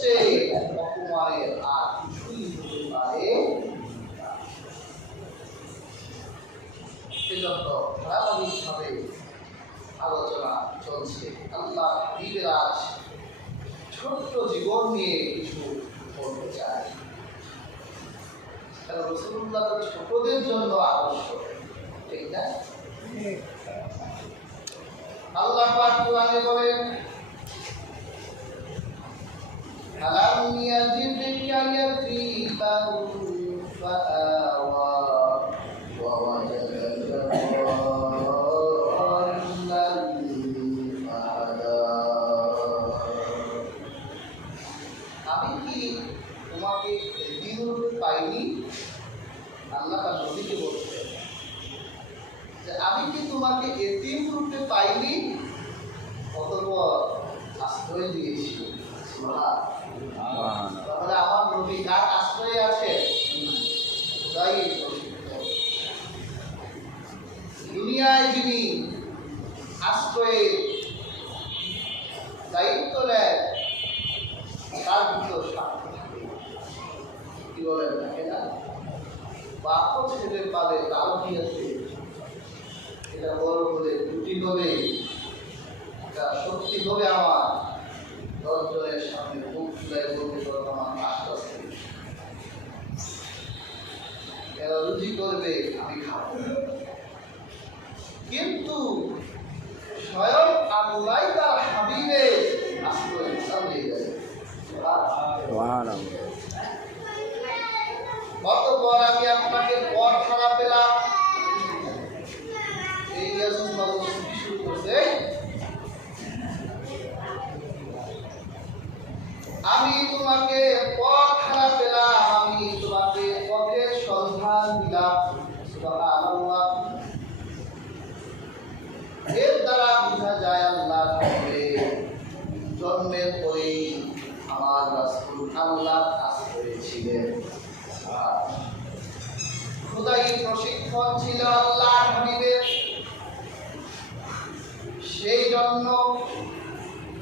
চেয়ে অপমানের আর কিছুই হতে পারে না। সেজন্য ধারাবাহিকভাবে আলোচনা চলছে। আল্লাহ হাবিবের আজ ছোট্ট জীবন নিয়ে কিছু বলতে চাই। কারণ রাসূলুল্লাহ তো ছোটদের জন্য আদর্শ, ঠিক না? আল্লাহ পাক কোরআনে বলেন, আলাম ইয়াজিদকা ইয়াতীমান ফাআওয়া ওয়া ওয়াজাদাকা দাল্লান ফাহাদা। আমি কি তোমাকে এতিম রূপে পাইনি? আল্লাহ তার নবীকে বলছে যে আমি কি তোমাকে এতিম রূপে পাইনি, অতঃপর আশ্রয় দিয়েছি। তাহলে আমার নবী কার আশ্রয়ে আছে? দুনিয়ায় যিনি আশ্রয়ে দায়িত্ব নেয় তার ভিতর স্বার্থ থাকে। কি বলেন থাকে না? বাপ ছেলে পালে তাও কি আছে, এটা বড় হলে দুটি হবে, এটা সত্যি হবে আমার 10 জনের সামনে মুখ ফুলাই বলতে পারবো আমার আশা আছে, এরা রুজি করবে আমি খাবো। কিন্তু স্বয়ং আল্লাহ তার হাবিবের আশ্রয় চালিয়ে যায়। অতঃপর আমি আপনাকে পথ হারা পেলাম। এই শুরু করছে, আমি তোমাকে পথ হারা পেলাম, আমি তোমাকে পথের সন্ধান দিলাম। সুবহানাল্লাহ। এর দ্বারা বোঝা যায় আল্লাহ জন্মের পরেই আমার রাসূল আল্লাহর আশ্রয়ে ছিলেন। খোদাই প্রশিক্ষণ ছিল আল্লাহর হাবিবের। সেই জন্য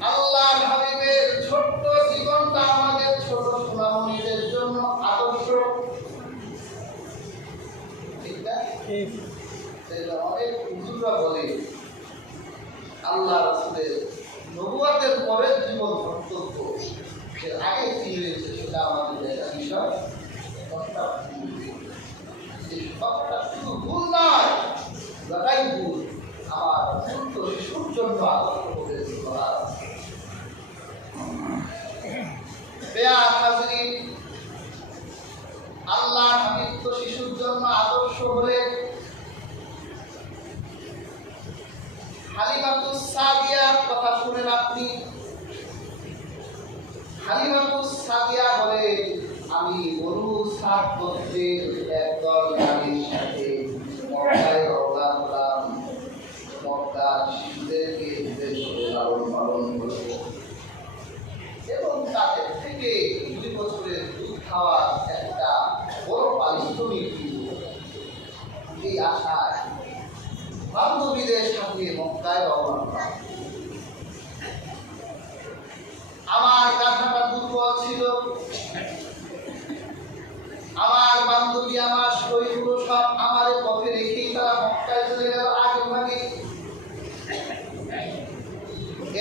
আল্লাহর হাবিবের ছোট্ট জীবনটা আমাদের ছোট সোনামণিদের জন্য আদর্শ, ঠিক না? অনেক হুজুররা বলে আল্লাহ রাসূলের নবুয়তের পরের জীবন ধর্তব্য, এর আগে কি হয়েছে সেটা আমাদের দেখা বিষয়। সবটা শুধু ভুল নয়, গোটাই ভুল। আমার ছোট্ট শিশুর জন্য আদর্শ করেছে। আল্লাহ হাবিব তো শিশুর জন্য আদর্শ হলেন। হালিমাতুস সাদিয়ার কথা শুনেন আপনি। হালিমাতুস সাদিয়া বলেন, আমি বনু সাদ গোত্রের একদল নারীর সাথে মক্কায় রওনা হলাম। মক্কার শিশুদেরকে বিশেষ করে লালন পালন করব এবং তাদের থেকে 2 বছরের দুধ খাওয়ার একটা বড় পারিশ্রমিক দিব। এই আশায় বান্ধবীদের সাথে মক্কায় রওনা হলাম। আমার কাঁথাটা দুর্বল ছিল, আমার বান্ধবী আমার শরীরগুলো সব আমার পথে রেখেই তারা মক্কায় চলে গেল আগে ভাগে।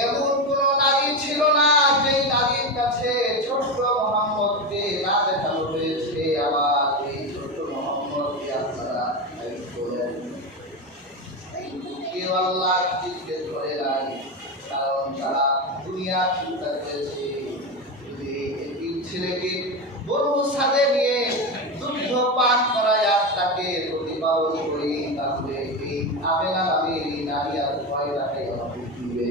এমন কোন নারী ছিল না যে নারীর কাছে ছোট্ট মোহাম্মদকে না দেখানো হয়েছে। আমার এই ছোট্ট মোহাম্মদকে আপনারা বলেন, কেউ আল্লাহ দিকে ধরে নাই, কারণ তারা দুনিয়া চিন্তা করেছে যদি এই ছেলেকে বনু সাদে নিয়ে দুগ্ধ পান করায় আর তাকে প্রতিপালন করি, তাহলে এই আমেনা নামে এই নারী আর ভয় রাখে আমাকে দিবে।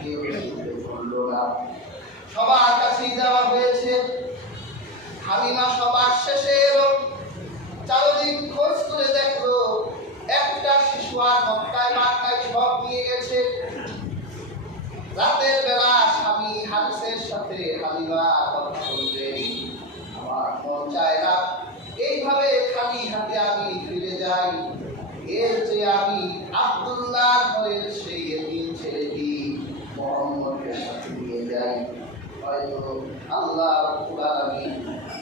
কেউ শুনতে করল না, সবার কাছেই যাওয়া হয়েছে। হালিমা সবার শেষে এলো, চারদিক খোঁজ করে দেখলো একটা শিশু আর মক্কায় মাক্কায় সব নিয়ে গেছে। রাতের বেলা স্বামী হারিসের সাথে হালিমা কথা বলতে আমার মন চায় না এইভাবে খালি হাতে আমি ফিরে যাই। এর যে আমি আব্দুল্লাহ ঘরের সেই এতিম ছেলেটি মোহাম্মদের সাথে নিয়ে যাই। হয়তো আল্লাহ রাব্বুল আলামিন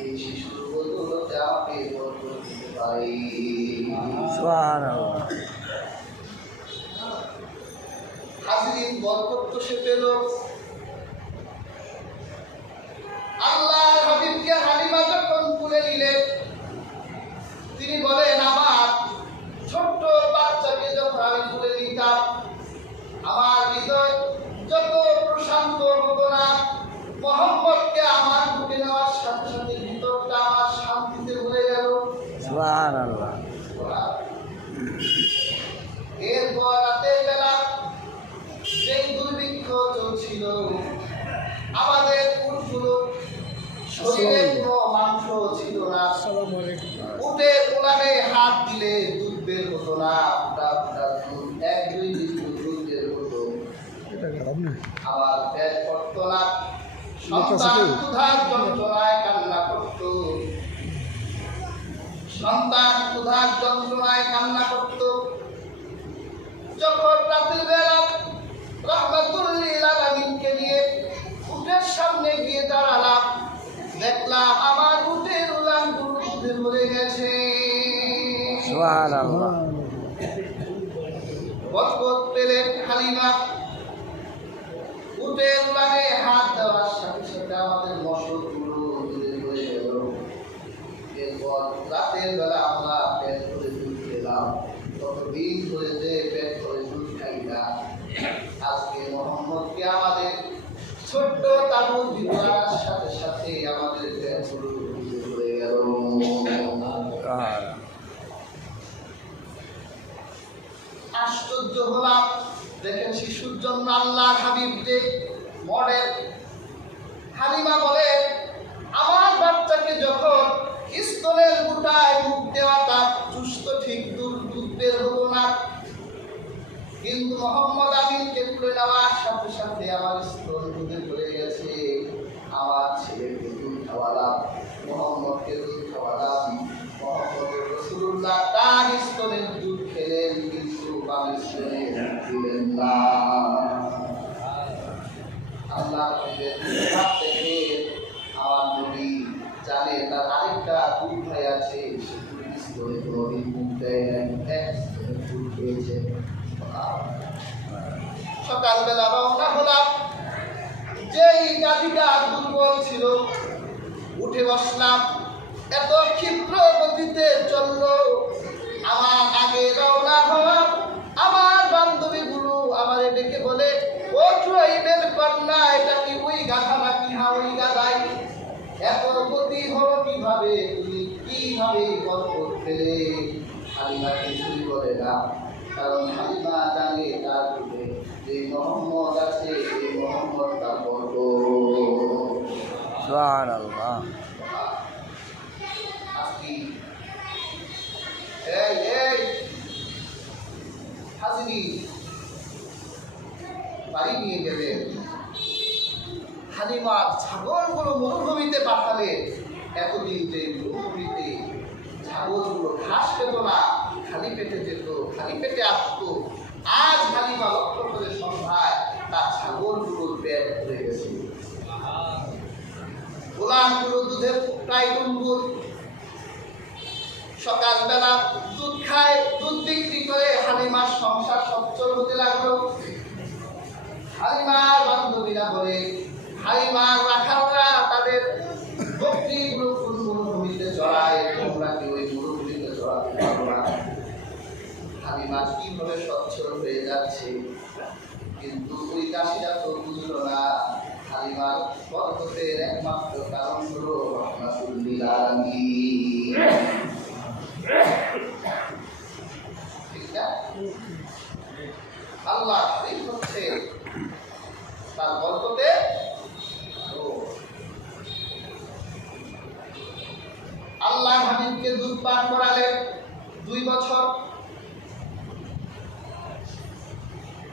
এই শিশুর বদৌলতে আমাকে বরকত দিতে পারে। সুবহানাল্লাহ। হাজিরিন, বরকত তো সে পেল। আল্লাহর হাবিবকে হালিমা যখন তুলে নিলেন, তিনি বলেন, আমার ছোট্ট বাচ্চাকে যখন আমি তুলে নিতাম, আমার হৃদয় যত প্রশান্ত হতো না, মুহাম্মদকে আমার বুকে নেওয়ার সাথে সাথে ভিতরটা আমার শান্তিতে ভরে গেল। সুবহানাল্লাহ। এরপর রাতের বেলা যেই দুর্ভিক্ষ চলছিল, আমাদের উটগুলো শরীরে কোনো মাংস ছিল না, উটের কোলানে হাত দিলে দুধ বের হতো না, দুধ 1-2 লিটার দুধ বের হতো। আবার পেট করতো না, সন্তান ক্ষুধার যন্ত্রণায় কান্না করত, সন্তান ক্ষুধার যন্ত্রণায় কান্না করত। যখন রাতের বেলা রাহমাতুল লিল আলামিনকে নিয়ে উটের সামনে গিয়ে দাঁড়ালাম, দেখলাম আমার উটের উলানগুলো দুধে ভরে গেছে। সুবহানাল্লাহ। বরকত পেলেন হালিমা। উটের উলানে হাত দেওয়ার সাথে সাথে আমাদের মশকগুলো দুধে ভরে গেল। এরপর রাতের বেলা আমরা পেট করে দুধ খেলাম। কতদিন ধরে যে পেট করে দুধ খাই না, আজকে মুহাম্মদকে আমাদের ছোট্ট তাবুর ভিতরার সাথে সাথে আমাদের পেটগুলো দুধে ভরে গেল। আশ্চর্য হলাম, দেখেন শিশুর জন্য আল্লাহর হাবিব যে মডেল। হালিমা বলে, আমার বাচ্চাকে যখন স্তনের গোটায় মুখ দেওয়াটা সুস্থ ঠিক দুধ বের হতো না, কিন্তু মোহাম্মদ আমিনকে তুলে নেওয়ার সাথে সাথে আমার স্তন দুধে ভরে গেছে। আমার ছেলেকে দুধ খাওয়ালাম, মোহাম্মদকে দুধ খাওয়ালাম। মোহাম্মদ রাসূলুল্লাহ তার স্তনের দুধ খেলেন, কিন্তু বামের স্তনে দিলেন না। আল্লাহ হাত থেকে আমার নবী জানে তার আরেকটা দুধ ভাই আছে, সে স্তনে কোনোদিন মুখ দেয় নাই, দুধ খেয়েছে। সকালবেলা রওনা হলাম, যেই গাড়িটা দুর্বল ছিল উঠে বসলাম, এত ক্ষিপ্র গতিতে চললো। আমার আগে রওনা হওয়া আমার বান্ধবীগুলো আমারে ডেকে বলে, ও ট্রেনের কন্যা, এটা কি ওই গাধা নাকি? হ্যাঁ ওই গাধাই। এত গতি হলো কিভাবে? তুমি কিভাবে বরকত পেলে? হালিমা কিছুই বলে না, কারণ হালিমা জানে তার যুগে যে মুহাম্মদ আছে, এই মুহাম্মদ তার বরকত। সুবহানাল্লাহ। আজকে এই হাজিরি বাড়ি নিয়ে গেলেন। হালিমার ছাগলগুলো মরুভূমিতে পাঠালে। এতদিন যে মরুভূমিতে ছাগলগুলো ঘাস পেত না, খালি পেটে যেত, খালি পেটে আসতো, আজ হালিমা লক্ষ্য করে সন্ধ্যায় তার ছাগলগুলোর পেট ভরে গেছে। গোলামগুলো দুধের প্রায় ডুম্বুর। সকালবেলা দুধ খায়, দুধ বিক্রি করে হালিমার সংসার সচ্ছল হতে লাগলো। হালিমার বান্ধবীরা বলে, হালিমার রাখালরা তাদের বকরিগুলো মরুভূমিতে চড়ায়, তোমরা কি ওই মরুভূমিতে চড়াতে পারো না? হালিমা কিভাবে সচ্ছল হয়ে যাচ্ছে, কিন্তু ওই চাষিরা তো বুঝলো না। হালিমার বরকতের একমাত্র কারণ হলো রাহমাতুল লিল আলামিন। ঠিক না? আল্লাহ হচ্ছে তার বরকতে। আল্লাহ হাবিবকে দুধ পান করালেন 2 বছর।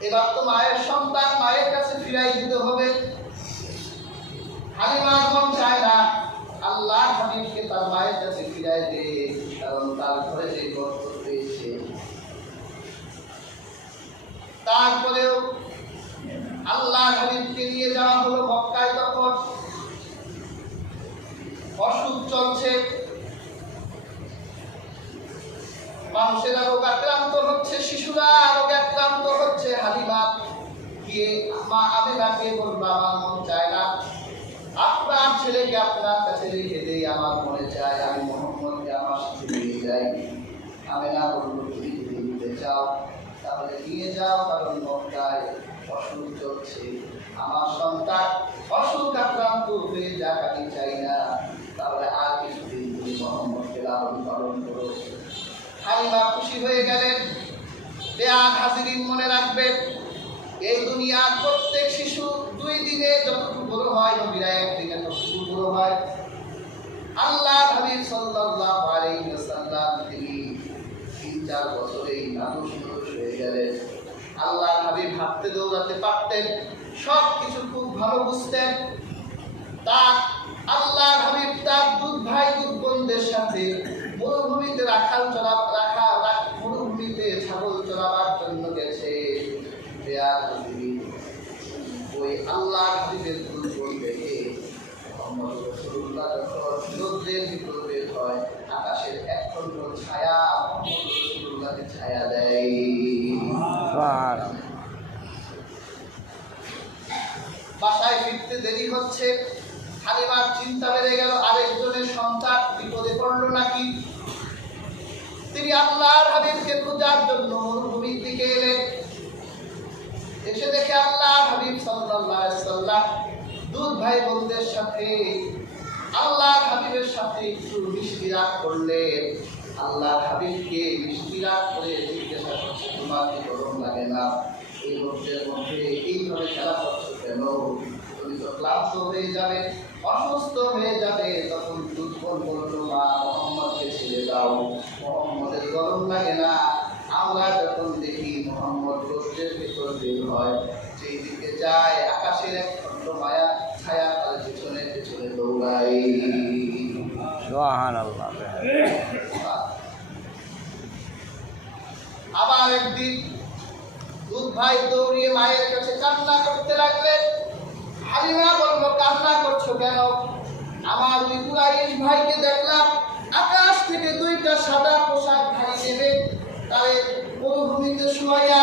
এবার তো মায়ের সন্তান মায়ের কাছে ফিরাই দিতে হবে। হালিমার মন চায় না আল্লাহ হাবিবকে তার মায়ের কাছে ফিরাই দে, কারণ তার ঘরে যে বরকত পেয়েছে। তারপরেও আল্লাহ হাবিবকে নিয়ে যাওয়া হলো মক্কায়। তখন অসুখ চলছে, মানুষেরা রোগ আক্রান্ত হচ্ছে, শিশুরা রোগে আক্রান্ত হচ্ছে। হালিমা গিয়ে মা আমেনাকে বলল, আমার মন চায় না আপনার ছেলেকে আপনার কাছে রেখে দেই, আমার মনে চায় আমি মোহাম্মদকে আমার সাথে নিয়ে যাই। আমেনা বলল, তুমি যদি নিতে চাও তাহলে নিয়ে যাও, কারণ মক্কায় অসুখ চলছে, আমার সন্তান অসুখ আক্রান্ত হয়ে যাক আমি চাই না, তাহলে আর কিছুদিন তুমি মোহাম্মদকে লালন পালন করো। হালিমা খুশি হয়ে গেলেন। বেয়ান হাজিরিন, মনে রাখবেন, এই দুনিয়ার প্রত্যেক শিশু 2 দিনে যতটুকু বড় হয়, নবীরা 1 দিনে ততটুকু বড় হয়। আল্লাহ হাবিব সাল্লাল্লাহু আলাইহি ওয়াসাল্লাম তিনি 3-4 বছরেই মানুষ হয়ে গেলেন। আল্লাহ হাবিব হাঁটতে দৌড়াতে পারতেন, সব কিছু খুব ভালো বুঝতেন। তার আল্লাহ হাবিব তার দুধ ভাই দুধ বোনদের সাথে মরুভূমিতে মরুভূমিতে ছাগল চড়াবার জন্য গেছে। ওই আল্লাহ হাবিবের দুধ বোন দেখে মুহাম্মদ রাসূলুল্লাহ যখন রোদ্রের ভিতর বের হয়, আকাশের এক খণ্ড ছায়া মুহাম্মদ রাসূলুল্লাহকে ছায়া দেয়। বাসায় ফিরতে দেরি হচ্ছে, হালিমার চিন্তা বেড়ে গেল, আরেকজনের সন্তান বিপদে পড়লো নাকি। তিনি আল্লাহর হাবিবকে খোঁজার জন্য মরুভূমির দিকে এলেন। এসে দেখে আল্লাহর হাবিব সাল্লাল্লাহু আলাইহি ওয়াসাল্লাম দুধ ভাই বোনদের সাথে আল্লাহর হাবিবের সাথে একটু মিষ্টিরাত করলেন। আল্লাহর হাবিবকে মিষ্টিরাত করে জিজ্ঞাসা করছে, তোমার কি গরম লাগে না? এই রোদের মধ্যে এইভাবে খেলা করছো কেন? তুমি তো ক্লান্ত হয়ে যাবে, অসুস্থ হয়ে যাবে। তখন দুধ বোন বলল, মা, মোহাম্মদকে ছেড়ে দাও, মোহাম্মদের গরম লাগে না। আমরা যখন দেখি মোহাম্মদ রোদের ভিতর বের হয়, সেই দিকে যায়, আকাশের এক খণ্ড মায়া ছায়া তার পেছনে পেছনে দৌড়াই। সুবহানাল্লাহ। আবার একদিন দুধ ভাই দৌড়িয়ে মায়ের কাছে কান্না করতে লাগলেন। হালিমা বলল, কান্না করছো কেন? আমার ওই কুরাইশ ভাইকে দেখলাম আকাশ থেকে 2টা সাদা পোশাক ভাই নেবে তাদের মরুভূমিতে শুয়াইয়া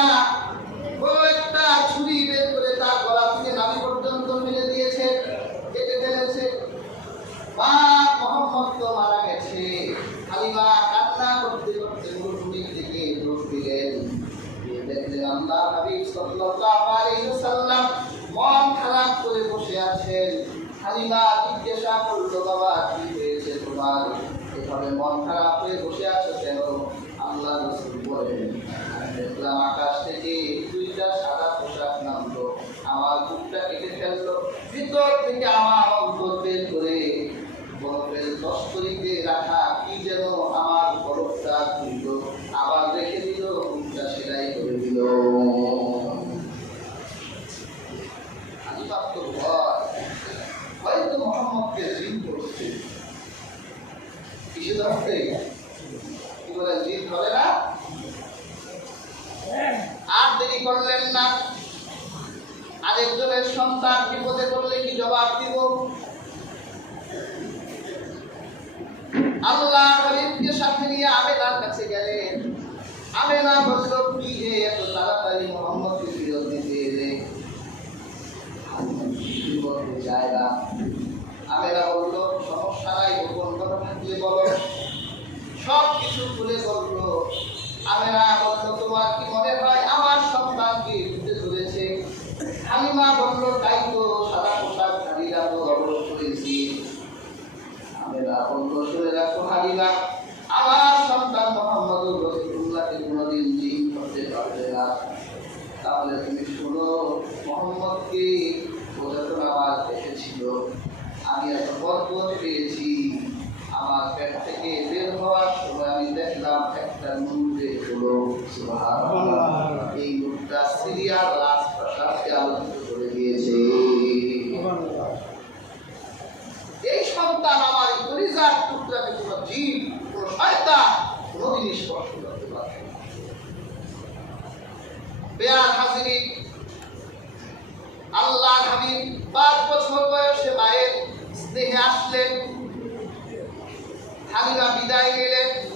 বড় একটা ছুরি বের করে তার গলা থেকে নাভি পর্যন্ত ফেলে দিয়েছে, কেটে ফেলেছে। মা, মোহাম্মদ তো মারা গেছে। হালিমা কান্না করতে করতে মরুভূমির দিকে দৌড় দিলেন। দেখলেন আল্লাহর হাবিব সাল্লাল্লাহু আলাইহি ওয়াসাল্লাম মন খারাপ করে বসে আছেন। হালিমা জিজ্ঞাসা করলো, বাবা কি হয়েছে তোমার? এভাবে মন খারাপ হয়ে বসে আছো কেন? আল্লাহ রাসূল বলেন, দেখলাম আকাশ থেকে 2টা সাদা পোশাক নামলো, আমার বুকটা কেটে ফেললো, ভিতর থেকে আমার অন্তর বের করে বরফের তস্তরিতে রাখা কি যেন আমার বরফটা তুলল, আবার রেখে দিল, বুকটা সেলাই করে দিল। হয়তো মোহাম্মদকে জিন করছে, কিসে ধরতে? কি বলে, জিন ধরে না? আর দেরি করলেন না। আরেকজনের সন্তান বিপদে পড়লে কি জবাব দিব? আল্লাহ হাবিবকে সাথে নিয়ে আমেনার কাছে গেলেন। আমেনা বলল, কি হে এত তাড়াতাড়ি মোহাম্মদকে ফিরত দিতে এলে? বিপদে যায় না। আমেনা বলল, সমস্যা নাই, গোপন কথা থাকলে বলো। সব কিছু খুলে বলল। আমেনা বলল, তোমার কি মনে হয় আমার সন্তানকে ঘুরতে ধরেছে? হালিমা বলল, তাই তো, সাদা পোশাক ধারীরা তো অবশ্যই। আমেনা বলল, শুনে রাখো হালিমা, আমার সন্তান মুহাম্মদুর রাসূলুল্লাহকে কোনোদিন জিন করতে পারবে না। তাহলে তুমি শোনো, মুহাম্মদকে ও যখন আমার দেখেছিল, আমি এত বরকত পেয়েছি। আমার পেট থেকে বের হওয়ার সময় আমি দেখলাম একটা নূর বের হলো। সুবহানাল্লাহ। এই নূরটা সিরিয়ার রাজপ্রাসাদকে আলোকিত করে দিয়েছে। এই সন্তান আমার কলিজার টুকরাকে কোনো জিন, কোনো শয়তান কোনোদিনই স্পর্শ করতে পারবে না। বেয়ার হাজিরিন, আল্লাহর হাবিব 5 বছর বয়সে মায়ের স্নেহে আসলেন। সাহাবীরা বিদায় নিলেন।